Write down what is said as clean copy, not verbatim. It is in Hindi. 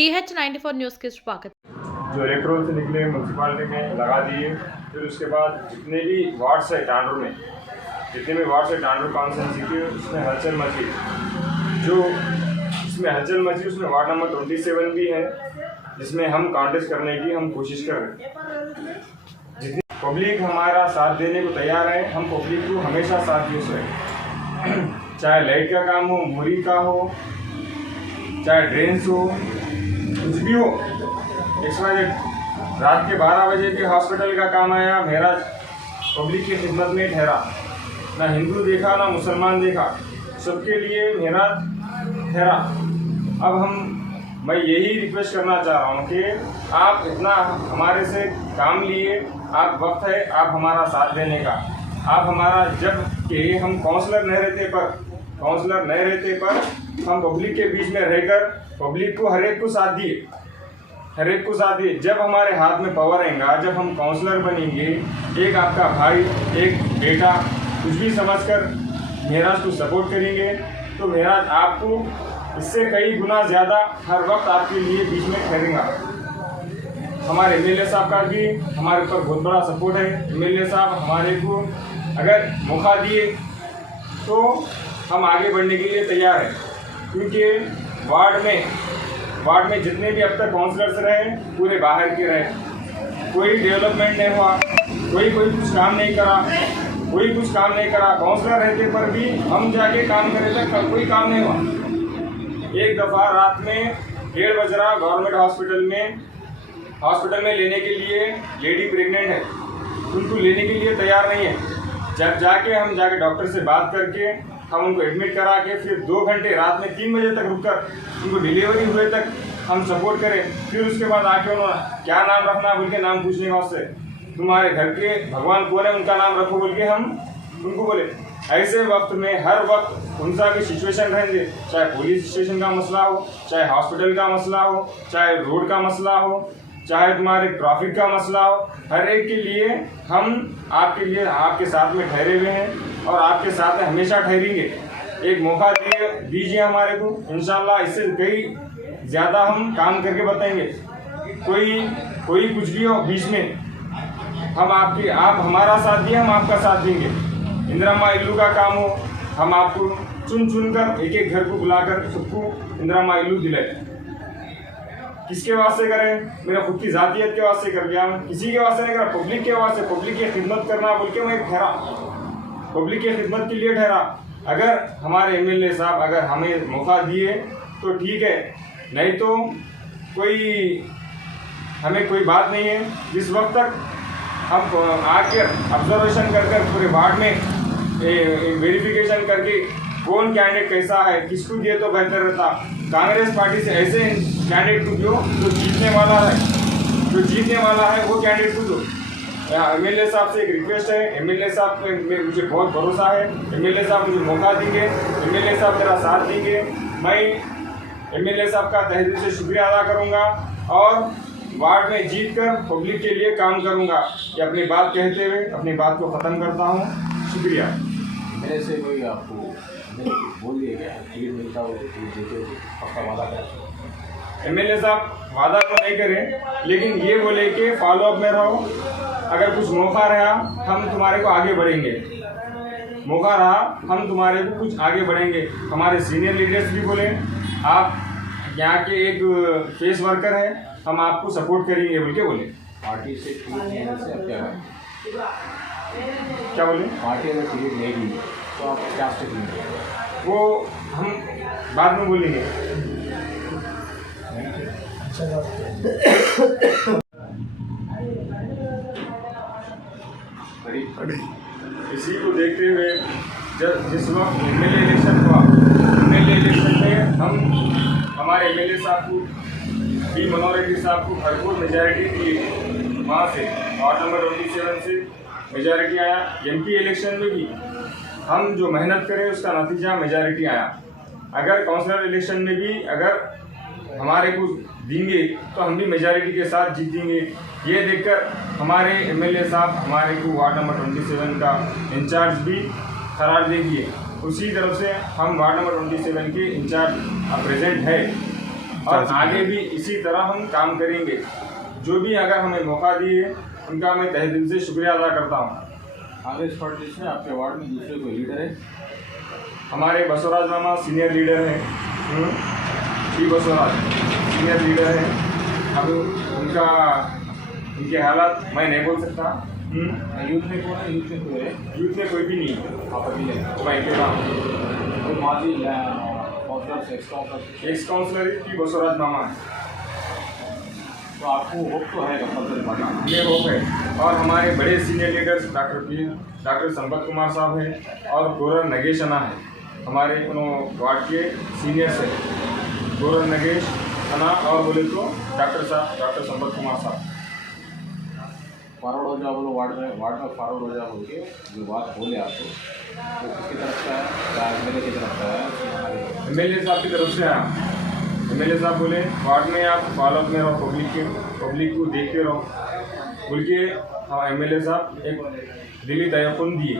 TH94 न्यूज के स्वागत। जो इलेक्ट्रोल से निकले म्यूनसिपालिटी में लगा दिए। फिर उसके बाद जितने भी वार्ड्स है टांडूर में, जितने भी वार्ड्स है टांडूर कॉन्स्टिट्यूंसी के, उसमें हलचल मची। जो इसमें हलचल मची उसमें वार्ड नंबर 27 भी है, जिसमें हम कॉन्टेस्ट करने की हम कोशिश कर रहे हैं। जितनी पब्लिक हमारा साथ देने को तैयार है, हम पब्लिक को हमेशा साथ दे रहे, चाहे लाइट का काम हो, मूरी का हो, चाहे ड्रेन्स हो, कुछ भी हो। रात के 12 बजे के हॉस्पिटल का काम आया, मेरा पब्लिक की खिदमत में ठहरा। ना हिंदू देखा ना मुसलमान देखा, सबके लिए मेरा ठहरा। अब मैं यही रिक्वेस्ट करना चाह रहा हूँ कि आप इतना हमारे से काम लिए, आप वक्त है आप हमारा साथ देने का। आप हमारा जब कि हम काउंसलर नहीं रहते पर हम पब्लिक के बीच में रहकर पब्लिक को हर एक को साथ दिए। जब हमारे हाथ में पावर आएगा, जब हम काउंसलर बनेंगे, एक आपका भाई, एक बेटा कुछ भी समझकर मेराज को सपोर्ट करेंगे, तो मेराज आपको इससे कई गुना ज़्यादा हर वक्त आपके लिए बीच में ठहरेगा। हमारे एमएलए साहब का भी हमारे ऊपर बहुत बड़ा सपोर्ट है। एमएलए साहब हमारे को अगर मौका दिए तो हम आगे बढ़ने के लिए तैयार हैं, क्योंकि वार्ड में जितने भी अब तक काउंसलर्स रहे पूरे बाहर के रहे। कोई डेवलपमेंट नहीं हुआ, कोई कुछ काम नहीं करा। काउंसलर रहते पर भी हम जाके काम करे तक कोई काम नहीं हुआ। एक दफ़ा रात में 1:30 बज रहा, गवर्नमेंट हॉस्पिटल में लेने के लिए लेडी प्रेग्नेंट है, उनको लेने के लिए तैयार नहीं है। जब हम जाके डॉक्टर से बात करके हम उनको एडमिट करा के फिर 2 घंटे रात में 3 बजे तक रुककर उनको डिलीवरी हुए तक हम सपोर्ट करें। फिर उसके बाद आके उन्होंने क्या नाम रखना बोल के नाम पूछने का उससे, तुम्हारे घर के भगवान कौन है उनका नाम रखो बोल के हम उनको बोले। ऐसे वक्त में हर वक्त उनका भी सिचुएशन रहेंगे, चाहे पुलिस स्टेशन का मसला हो, चाहे हॉस्पिटल का मसला हो, चाहे रोड का मसला हो, चाहे तुम्हारे ट्रैफिक का मसला हो, हर एक के लिए हम आपके साथ में ठहरे हुए हैं और आपके साथ में हमेशा ठहरेंगे। एक मौका दीजिए हमारे को, इंशाल्लाह इससे कई ज़्यादा हम काम करके बताएंगे। कोई कुछ भी हो बीच में, आप हमारा साथ दिए, हम आपका साथ देंगे। इंदिरा इल्लू का काम हो, हम आपको चुन कर एक घर को बुलाकर सबको इंदिरा इल्लू दिलाए। किसके वास्ते करें? मेरा खुद की जातियत के वास्ते कर दिया, किसी के वास्ते नहीं करा, पब्लिक के वास्ते, पब्लिक की खिदमत करना बोल के मैं ठहरा, पब्लिक की खिदमत के लिए ठहरा। अगर हमारे एमएलए साहब अगर हमें मौका दिए तो ठीक है, नहीं तो हमें कोई बात नहीं है। जिस वक्त तक हम आकर ऑब्जर्वेशन कर पूरे वार्ड में वेरिफिकेशन करके कौन कैंडिडेट कैसा है, किसको दिए तो बेहतर रहता। कांग्रेस पार्टी से ऐसे कैंडिडेट को जो जीतने वाला है वो कैंडिडेट को दो। एमएलए साहब से एक रिक्वेस्ट है, एमएलए साहब पे मुझे बहुत भरोसा है। एमएलए साहब मुझे मौका देंगे, एमएलए साहब मेरा साथ देंगे। मैं एमएलए साहब का तहे दिल से शुक्रिया अदा करूँगा और वार्ड में जीतकर पब्लिक के लिए काम करूँगा। ये अपनी बात कहते हुए अपनी बात को ख़त्म करता हूँ। शुक्रिया। मेरे से कोई आपको बोल दिया गया टिकट मिलता हो देते पक्का वादा करें? एमएलए साहब वादा तो नहीं करें, लेकिन ये बोले कि फॉलोअप में रहो। अगर कुछ मौका रहा हम तुम्हारे को आगे बढ़ेंगे, कुछ आगे बढ़ेंगे। हमारे सीनियर लीडर्स भी बोले आप यहाँ के एक फेस वर्कर है, हम आपको सपोर्ट करेंगे बोल के बोले। पार्टी से टिकट लेने से आप क्या बोले? पार्टी अगर टिकट नहीं दी तो आप क्या स्टेप लेंगे? वो हम बाद में बोलेंगे। इसी को देखते हुए जिस वक्त एमएलए इलेक्शन हुआ, एमएलए इलेक्शन में हमारे एमएलए साहब को बी मनोहर रेड्डी साहब को भरपूर मेजॉरिटी दी। वहाँ से वार्ड नंबर 27 से मेजॉरिटी आया। एमपी इलेक्शन में भी हम जो मेहनत करें उसका नतीजा मेजॉरिटी आया। अगर काउंसलर इलेक्शन में भी अगर हमारे को देंगे तो हम भी मेजॉरिटी के साथ जीतेंगे। ये देखकर हमारे एमएलए साहब हमारे को वार्ड नंबर 27 का इंचार्ज भी करार देंगे। उसी तरफ से हम वार्ड नंबर 27 के इंचार्ज प्रेजेंट है। और आगे भी इसी तरह हम काम करेंगे। जो भी अगर हमें मौका दिए उनका मैं तहे दिल से शुक्रिया अदा करता हूँ। कांग्रेस पार्टी से आपके वार्ड में दूसरे कोई लीडर है? हमारे बसवराज मामा सीनियर लीडर हैं, श्री बसवराज सीनियर लीडर हैं। अब उनके हालात मैं नहीं बोल सकता। यूथ में कौन है? यूथ में कोई है? यूथ में कोई भी नहीं है, आप अकेले हैं? मैं अकेला हूँ। कोई माजी काउंसलर, एक्स काउंसलर की बसवराज मामा है। तो आपको होप तो है कंपल्सरी पार्टी में? ये होप है। और हमारे बड़े senior leaders doctor Sampat Kumar साहब हैं और गौरव नगेश अन्ना है, हमारे वार्ड के सीनियर्स हैं। गौरव नगेश अन्ना और बोले तो डॉक्टर संपत कुमार साहब। फॉरवर्ड हो जाओ बोलो, वार्ड में फॉरवर्ड हो जाओ बोल के जो बात बोले आपको, वो किसकी तरफ से है? क्या एमएलए की तरफ से है? एमएलए साहब की तरफ से आया। एमएलए साहब बोले वार्ड में आप फॉलोअप में रहो, पब्लिक को देखते रहो बोल के। हाँ, एमएलए साहब एक दिली तयफुन दिए